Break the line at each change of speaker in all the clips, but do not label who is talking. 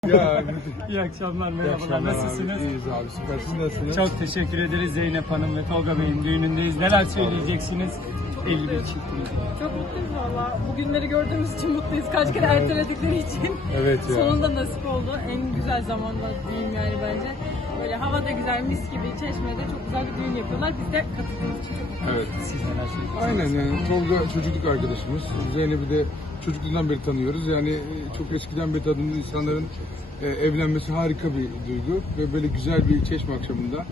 Ya,
İyi akşamlar,
iyi
merhabalar.
akşamlar
Nasılsınız?
abi. İyiyiz abi, süper. Siz nasılsınız?
Çok teşekkür ederiz Zeynep Hanım ve Tolga Bey'in düğünündeyiz. Neler söyleyeceksiniz? 51 çiftimiz.
Çok mutluyuz valla. Bugünleri gördüğümüz için mutluyuz. Kaç kere erteledikleri için.
Evet ya.
Sonunda nasip oldu. En güzel zamanda diyeyim yani bence. Böyle hava da güzel, mis gibi. Çeşme'de çok güzel bir düğün yapıyorlar. Biz de katıldığımız için çok mutluyuz.
Evet.
Siz neler söyleyeceksiniz?
Aynen yani Tolga çocukluk arkadaşımız. Zeynep'i de çocukluğundan beri tanıyoruz. Yani çok eskiden beri tanıdığımız insanların evlenmesi harika bir duygu. Ve böyle güzel bir Çeşme akşamında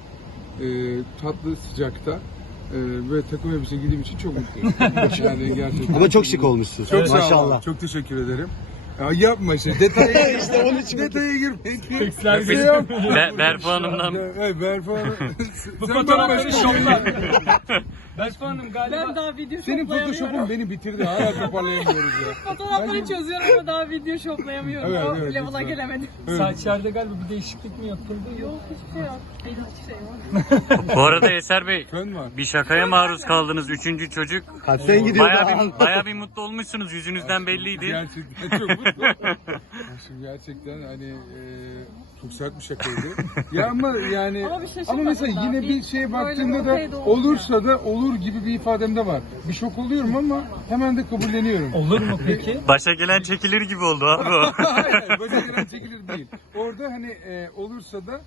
tatlı sıcakta ve takım elbise giydiğim için çok mutluyum. Yani gerçekten.
Ama çok şık olmuşsunuz.
Çok sağ ol.
Maşallah.
Çok teşekkür ederim. Ya yapma işte detaya işte onun için detaya girmek.
Tekstler
Şey yapma.
Berfu Hanım'dan.
Evet Berfu Hanım.
Bu
Sen
fotoğrafları
bambaşka
şoklar.
bir-
Berfu Hanım galiba...
Ben daha video
Senin
şoplayamıyorum.
photoshop'un beni bitirdi. Hala toparlayamıyoruz ya.
Fotoğrafları çözüyorum ama daha video şoplayamıyorum.
Evet,
O
evet,
level'a
lütfen.
gelemedim.
Saçlarda galiba bir değişiklik mi yapıldı?
Yok hiçbir şey yok. Hiçbir şey yok.
Bu arada Eser Bey,
Fön var.
bir şakaya maruz kaldınız. Üçüncü çocuk.
Kalpten gidiyor.
Bayağı bir mutlu olmuşsunuz. Yüzünüzden belliydi.
Gerçekten çok mutlu. Şimdi gerçekten hani çok sert bir şakaydı. Ya ama yani
Ama bir şaşırmadım
mesela
da.
yine bir
Bir
şeye
böyle
baktığımda da
okey de oldu
olursa da olur gibi bir ifademde var. Bir şok oluyorum ama hemen de kabulleniyorum.
Olur mu peki?
Başa gelen çekilir gibi oldu abi o.
Hayır, başa gelen çekilir değil. Orada hani olursa da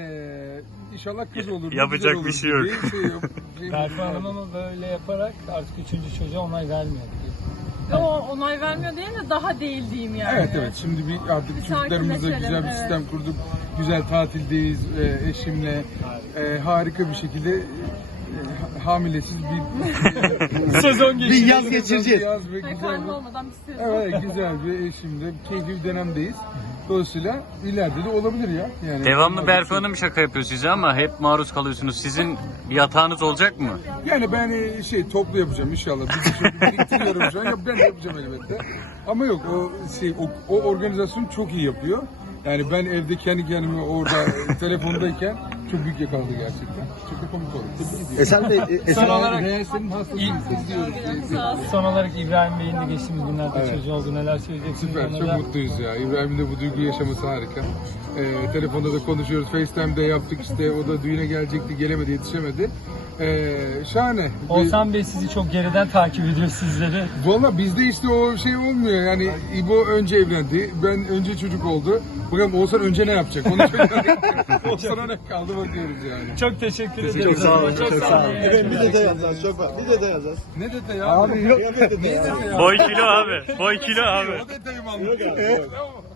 inşallah kız olur.
Yapacak
güzel olur
bir şey yok.
gibi şey
Berfu Hanım ama böyle yaparak artık 3. çocuğa onay vermiyor.
Ama onay vermiyor değil de daha değil diyeyim yani.
Evet şimdi bir artık çocuklarımızla
sakinleşelim,
güzel bir
evet.
sistem kurduk. Güzel tatildeyiz eşimle. Harika bir şekilde hamilesiz bir
Sezon
Bir
geçti.
yaz geçireceğiz.
yaz ve güzel
Karnı
bir,
olmadan bir sezon.
evet, güzel bir eşimle keyifli bir dönemdeyiz. Dolayısıyla ileride de olabilir ya. Yani
Devamlı Berfu Hanım şaka yapıyor size ama hep maruz kalıyorsunuz. Sizin bir hatağınız olacak mı?
Yani ben toplu yapacağım inşallah. Biriktiriyorum şu an. Ben de yapacağım elbette. Ama yok o organizasyonu çok iyi yapıyor. Yani ben evde kendi kendime orada telefondayken çok büyük yakaladı gerçekten. Çok da komik oldu. Tebrik ediyorum.
Esen Bey,
Son olarak
Senin hastasıyız. İzliyoruz.
Sağ olsun.
Son olarak İbrahim Bey'in de geçtiğimiz günlerde
Evet.
çocuğu oldu. Neler söyleyeceksiniz?
Süper,
ona
çok
da?
mutluyuz ya. İbrahim'in de bu duyguyu yaşaması harika. Telefonda da konuşuyoruz. FaceTime'de yaptık işte. O da düğüne gelecekti, gelemedi, yetişemedi. Şahane.
Oğuzhan Bey sizi çok geriden takip ediyor sizleri.
Valla bizde işte o şey olmuyor. Yani İbo önce evlendi, ben önce çocuk oldu. Bakalım Oğuzhan önce ne yapacak? Onu Oğuzhan'a ne kaldı bakıyoruz yani.
Çok teşekkür ederiz.
çok sağ olun.
Çok
Çok
sağ
sağ
olun.
olun. Efendim bir detay yazacağız. Çok var. Bir detay yazacağız.
Ne detay ya?
Abi yok.
Ne detay ya?
Boy kilo abi. Boy kilo abi.
O detayı mı anlatıyorsun? Tamam.